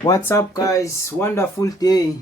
What's up, guys? Wonderful day.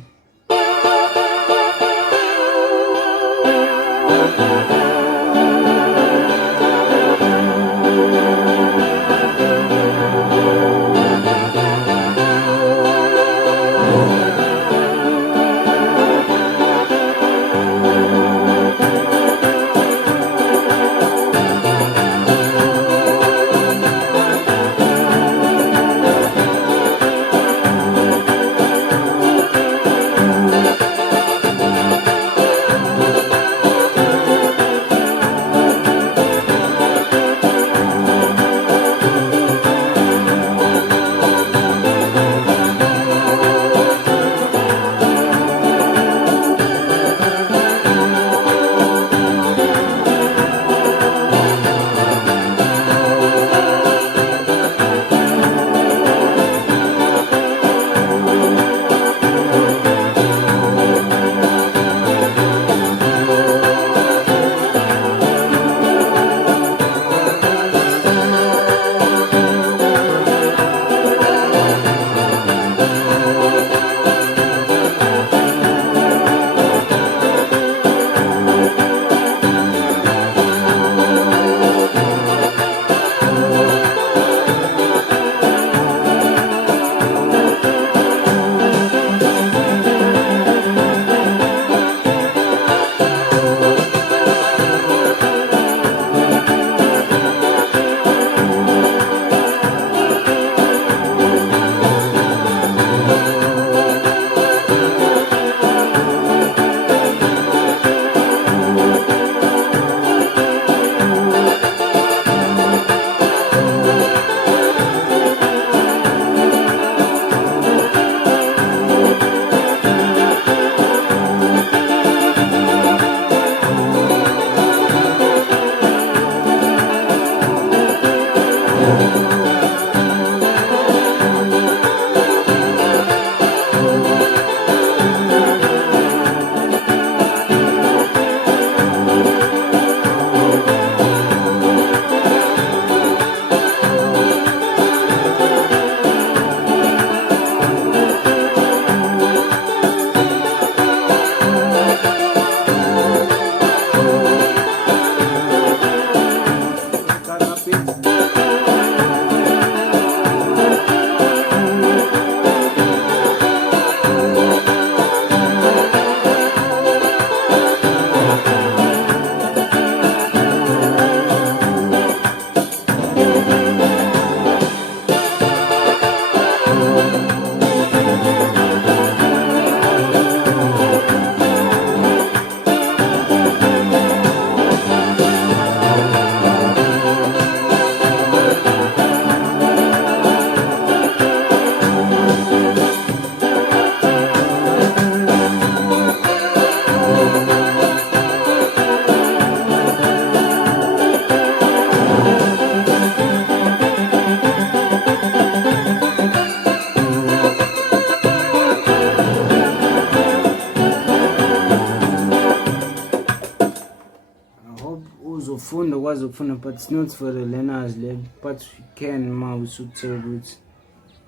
I hope uzofunda ukwazi ukufunda, but it's not for the learners but you can ma usuthe ukuthi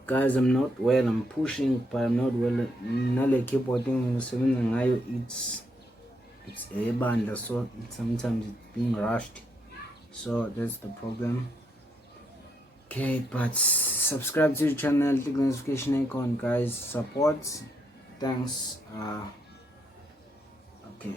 guys, I'm not well, I'm pushing but I'm not well. Nale keyboard engisebenza ngayo it's ebandla, so sometimes it's being rushed, so that's the problem. Okay, but subscribe to the channel, click the notification icon, guys. Support. Thanks. Okay.